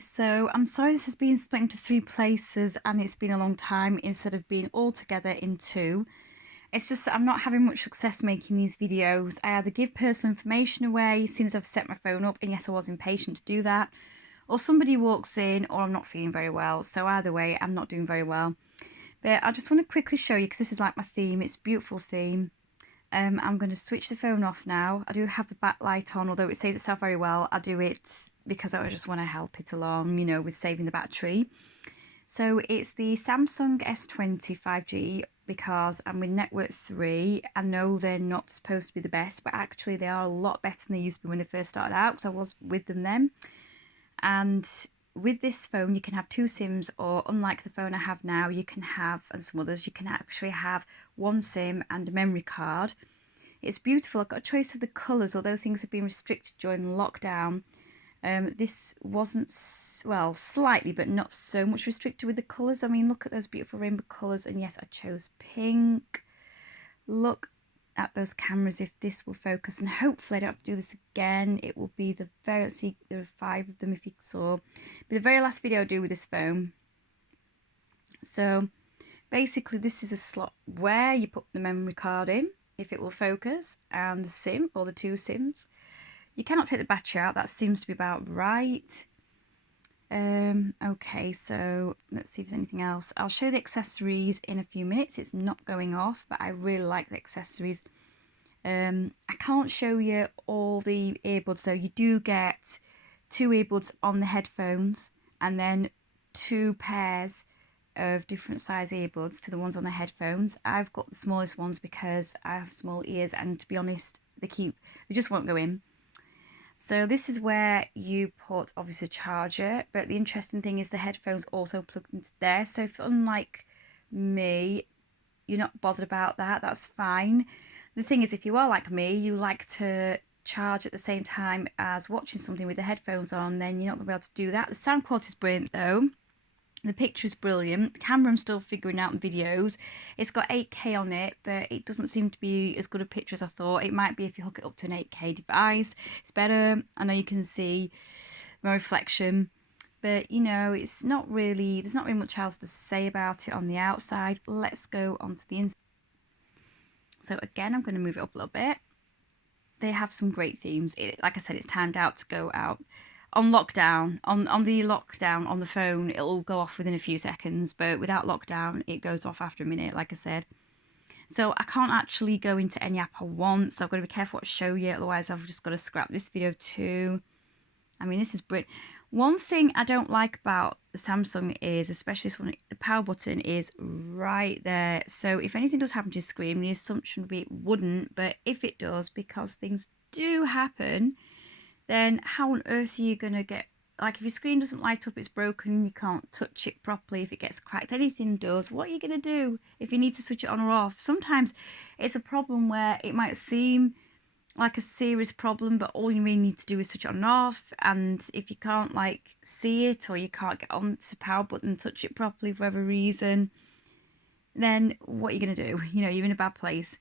guys, so I'm sorry this has been split into three places and it's been a long time instead of being all together in two. It's just that I'm not having much success making these videos. I either give personal information away as soon as I've set my phone up, and yes, I was impatient to do that, or somebody walks in, or I'm not feeling very well. So either way, I'm not doing very well. But I just want to quickly show you, because this is like my theme. It's a beautiful theme. I'm going to switch the phone off now. I do have the backlight on, although it saved itself very well. I do it because I just want to help it along, you know, with saving the battery. So it's the Samsung S20 5G, because I'm with Network 3. I know they're not supposed to be the best, but actually they are a lot better than they used to be when they first started out, because I was with them then. And with this phone, you can have two SIMs, or unlike the phone I have now, you can have, and some others, you can actually have one SIM and a memory card. It's beautiful. I've got a choice of the colours, although things have been restricted during lockdown. This wasn't, well, slightly, but not so much restricted with the colours. I mean, look at those beautiful rainbow colours. And yes, I chose pink. Look at those cameras, if this will focus. And hopefully I don't have to do this again. It will be the very, see, there are 5 of them if you saw. But the very last video I do with this phone. So basically this is a slot where you put the memory card in, if it will focus, and the SIM, or the two SIMs. You cannot take the battery out. That seems to be about right. Okay, so let's see if there's anything else. I'll show the accessories in a few minutes. It's not going off, but I really like the accessories. I can't show you all the earbuds, though. You do get 2 earbuds on the headphones, and then 2 pairs of different size earbuds to the ones on the headphones. I've got the smallest ones because I have small ears, and to be honest, they just won't go in. So this is where you put, obviously, a charger, but the interesting thing is the headphones also plug into there. So if, unlike me, you're not bothered about that, that's fine. The thing is, if you are like me, you like to charge at the same time as watching something with the headphones on, then you're not going to be able to do that. The sound quality is brilliant though. The picture is brilliant. The camera I'm still figuring out in videos. It's got 8K on it, but it doesn't seem to be as good a picture as I thought. It might be if you hook it up to an 8K device. It's better. I know you can see my reflection, but you know, it's not really, there's not really much else to say about it on the outside. Let's go on to the inside. So again, I'm going to move it up a little bit. They have some great themes. Like I said, it's timed out to go out. On lockdown, on the lockdown on the phone, it'll go off within a few seconds, but without lockdown, it goes off after a minute, like I said. So I can't actually go into any app I want, so I've got to be careful what to show you, otherwise I've just got to scrap this video too. I mean, this is brilliant. One thing I don't like about the Samsung is, especially this one, the power button is right there. So if anything does happen to your screen, the assumption would be it wouldn't, but if it does, because things do happen, then how on earth are you going to get, like, if your screen doesn't light up, it's broken, you can't touch it properly, if it gets cracked, anything does, what are you going to do if you need to switch it on or off? Sometimes it's a problem where it might seem like a serious problem, but all you really need to do is switch it on and off, and if you can't, like, see it, or you can't get onto the power button and touch it properly for whatever reason, then what are you going to do? You know, you're in a bad place.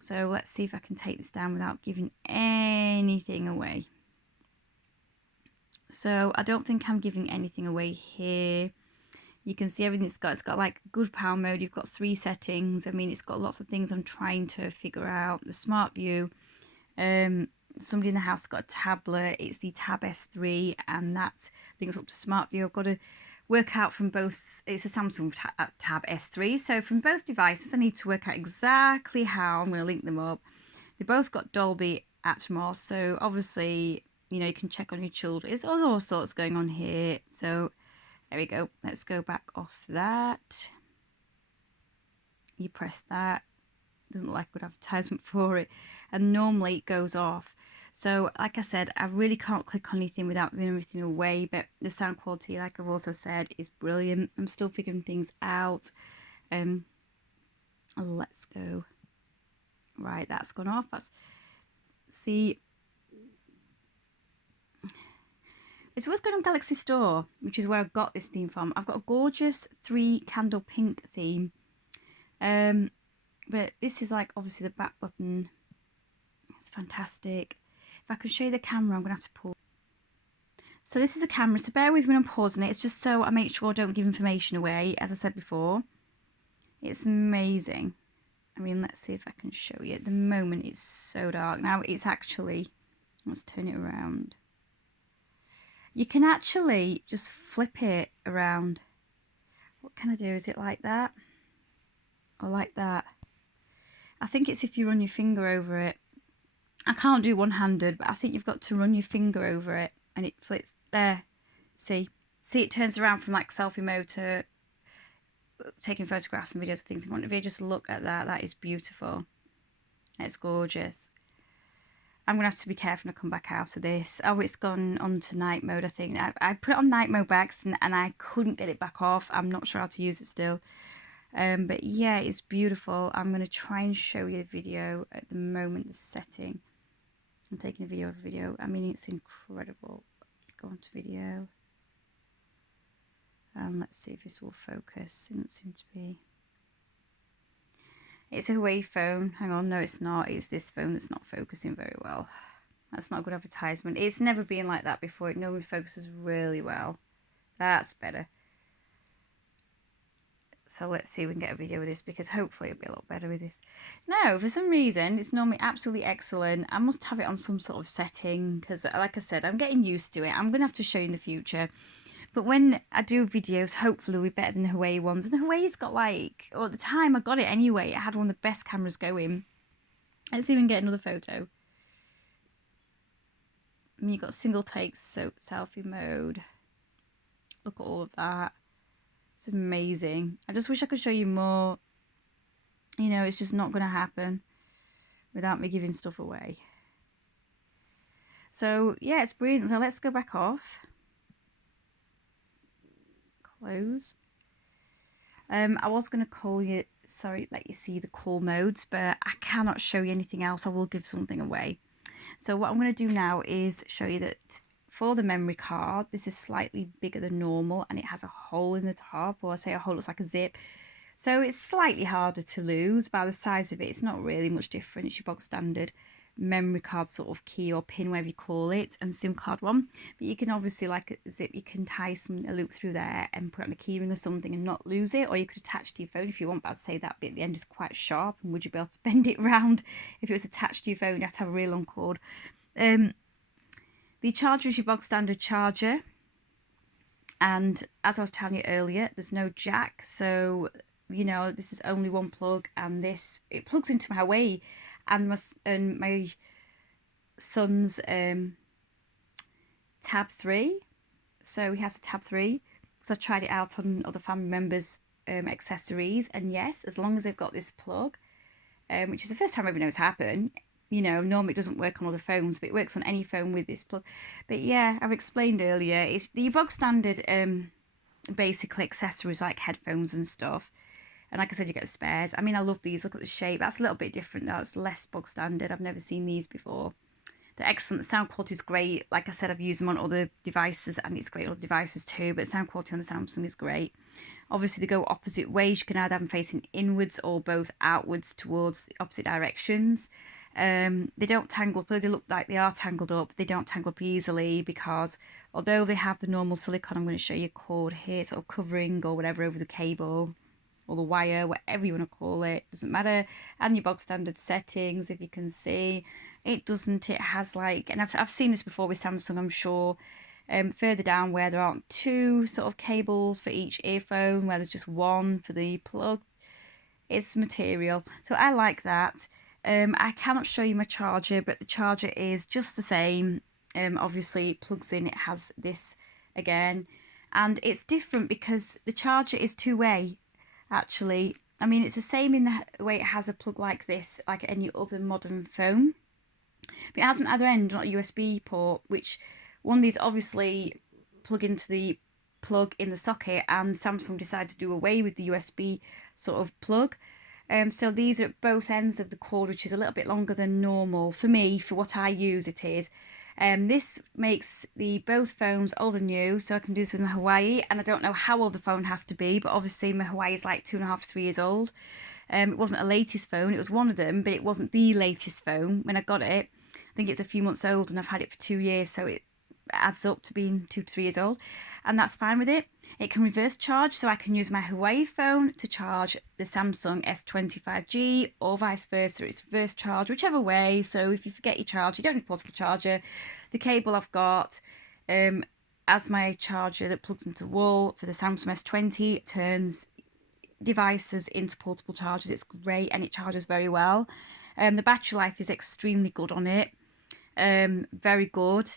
So let's see if I can take this down without giving anything away. So I don't think I'm giving anything away here. You can see everything it's got like good power mode. You've got 3 settings. I mean, it's got lots of things I'm trying to figure out. The smart view. Somebody in the house got a tablet. It's the Tab S3, and that's, I think it's up to smart view. I've got to work out from both. It's a Samsung Tab S3. So from both devices, I need to work out exactly how I'm going to link them up. They both got Dolby Atmos. So obviously, you know, you can check on your children. There's all sorts going on here. So there we go. Let's go back off that. You press that. Doesn't look like a good advertisement for it. And normally it goes off. So like I said, I really can't click on anything without giving everything away. But the sound quality, like I've also said, is brilliant. I'm still figuring things out. Let's go. Right, that's gone off. See. It's what's going on Galaxy Store, which is where I got this theme from. I've got a gorgeous 3 candle pink theme. But this is like obviously the back button. It's fantastic. If I can show you the camera, I'm going to have to pull. So this is a camera, so bear with me when I'm pausing it. It's just so I make sure I don't give information away, as I said before. It's amazing. I mean, let's see if I can show you. At the moment, it's so dark. Now, it's actually... Let's turn it around. You can actually just flip it around. What can I do? Is it like that? Or like that? I think it's if you run your finger over it. I can't do one-handed, but I think you've got to run your finger over it and it flips there. See, it turns around from like selfie mode to taking photographs and videos of things. If you want to just look at that, that is beautiful. It's gorgeous. I'm going to have to be careful when I come back out of this. Oh, it's gone on to night mode, I think. I put it on night mode by accident and I couldn't get it back off. I'm not sure how to use it still. But yeah, it's beautiful. I'm going to try and show you the video at the moment, the setting. I'm taking a video of a video. I mean, it's incredible. Let's go on to video. And let's see if this will focus. It doesn't seem to be. It's a Huawei phone. Hang on, no it's not. It's this phone that's not focusing very well. That's not a good advertisement. It's never been like that before. It normally focuses really well. That's better. So let's see if we can get a video with this, because hopefully it'll be a lot better with this. No, for some reason, it's normally absolutely excellent. I must have it on some sort of setting, because like I said, I'm getting used to it. I'm going to have to show you in the future. But when I do videos, hopefully it'll be better than the Huawei ones. And the Huawei's got like, or at the time I got it anyway, it had one of the best cameras going. Let's see if we can get another photo. I mean, you've got single takes, so selfie mode. Look at all of that. It's amazing. I just wish I could show you more. You know, it's just not going to happen without me giving stuff away. So, yeah, it's brilliant. So let's go back off. Close. I was going to call you, sorry, let you see the call modes, but I cannot show you anything else. I will give something away. So what I'm going to do now is show you that for the memory card, this is slightly bigger than normal and it has a hole in the top, or I say a hole looks like a zip. So it's slightly harder to lose. By the size of it, it's not really much different. It's your bog standard memory card sort of key or pin, whatever you call it, and SIM card one. But you can obviously, like a zip, you can tie a loop through there and put on a key ring or something and not lose it, or you could attach it to your phone if you want. But I'd say that bit at the end is quite sharp, and would you be able to bend it round if it was attached to your phone? You have to have a real long cord. The charger is your bog standard charger, and as I was telling you earlier, there's no jack, so you know this is only one plug, and it plugs into my Huawei and my son's Tab 3. So he has a Tab 3 because I've tried it out on other family members' accessories, and yes, as long as they've got this plug, which is the first time I ever know it's happened. You know, normally it doesn't work on other phones, but it works on any phone with this plug. But yeah, I've explained earlier, it's the bog standard basically accessories like headphones and stuff. And like I said, you get spares. I mean, I love these. Look at the shape. That's a little bit different now. It's less bog standard. I've never seen these before. They're excellent. The sound quality is great. Like I said, I've used them on other devices and it's great on other devices too. But sound quality on the Samsung is great. Obviously, they go opposite ways. You can either have them facing inwards or both outwards towards the opposite directions. They don't tangle up. They look like they are tangled up. They don't tangle up easily because although they have the normal silicone, I'm going to show you a cord here, sort of covering or whatever over the cable or the wire, whatever you want to call it, doesn't matter. And your bog standard settings, if you can see, it doesn't. It has like, and I've seen this before with Samsung, I'm sure. Further down where there aren't two sort of cables for each earphone, where there's just one for the plug, it's material. So I like that. I cannot show you my charger, but the charger is just the same. Obviously it plugs in, it has this again, and it's different because the charger is two-way actually. I mean, it's the same in the way it has a plug like this, like any other modern phone, but it has an other end, not a USB port, which one of these obviously plug into the plug in the socket, and Samsung decided to do away with the USB sort of plug. So these are at both ends of the cord, which is a little bit longer than normal for me, for what I use it is. This makes both phones old and new, so I can do this with my Huawei, and I don't know how old the phone has to be, but obviously my Huawei is like 2.5 to 3 years old. It wasn't a latest phone, it was one of them, but it wasn't the latest phone when I got it. I think it's a few months old and I've had it for 2 years, so adds up to being 2 to 3 years old, and that's fine with it. It can reverse charge, so I can use my Huawei phone to charge the Samsung S20 5G, or vice versa. It's reverse charge, whichever way. So if you forget your charger, you don't need a portable charger. The cable I've got as my charger that plugs into the wall for the Samsung S20 turns devices into portable chargers. It's great and it charges very well. The battery life is extremely good on it. Very good.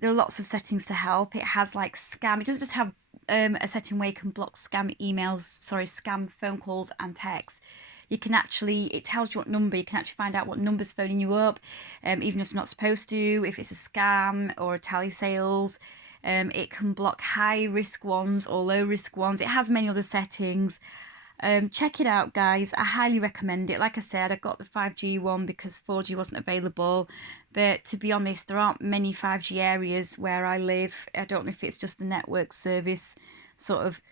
There are lots of settings to help. It has like scam. It doesn't just have a setting where you can block scam phone calls and texts. You can actually, it tells you what number, you can actually find out what number's phoning you up, even if it's not supposed to, if it's a scam or a telesales. It can block high risk ones or low risk ones. It has many other settings. Check it out, guys. I highly recommend it. Like I said, I got the 5G one because 4G wasn't available. But to be honest, there aren't many 5G areas where I live. I don't know if it's just the network service sort of,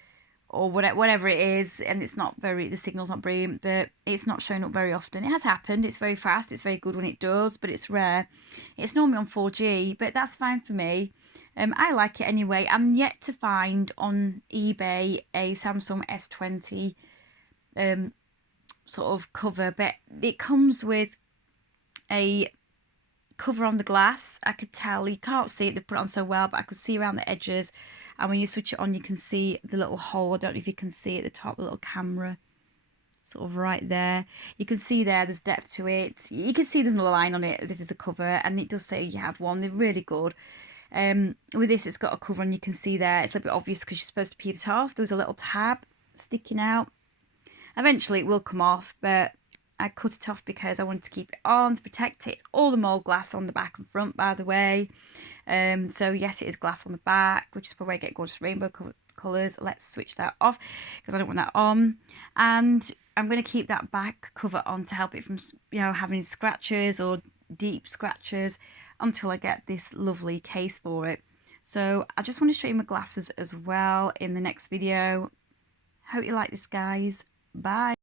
or whatever it is, and it's not very, the signal's not brilliant, but it's not showing up very often. It has happened. It's very fast. It's very good when it does, but it's rare. It's normally on 4G, but that's fine for me. I like it anyway. I'm yet to find on eBay a Samsung S20 sort of cover, but it comes with a cover on the glass. I could tell, you can't see it, they put it on so well, but I could see around the edges, and when you switch it on you can see the little hole. I don't know if you can see at the top, the little camera sort of right there. You can see there's depth to it. You can see there's another line on it as if it's a cover, and it does say you have one. They're really good. With this, it's got a cover, and you can see there it's a bit obvious because you're supposed to peel it off. There was a little tab sticking out. Eventually it will come off, but I cut it off because I wanted to keep it on to protect it. All the mold glass on the back and front, by the way. So yes, it is glass on the back, which is probably where I get gorgeous rainbow colours. Let's switch that off because I don't want that on. And I'm going to keep that back cover on to help it from, having scratches or deep scratches until I get this lovely case for it. So I just want to show you my glasses as well in the next video. Hope you like this, guys. Bye.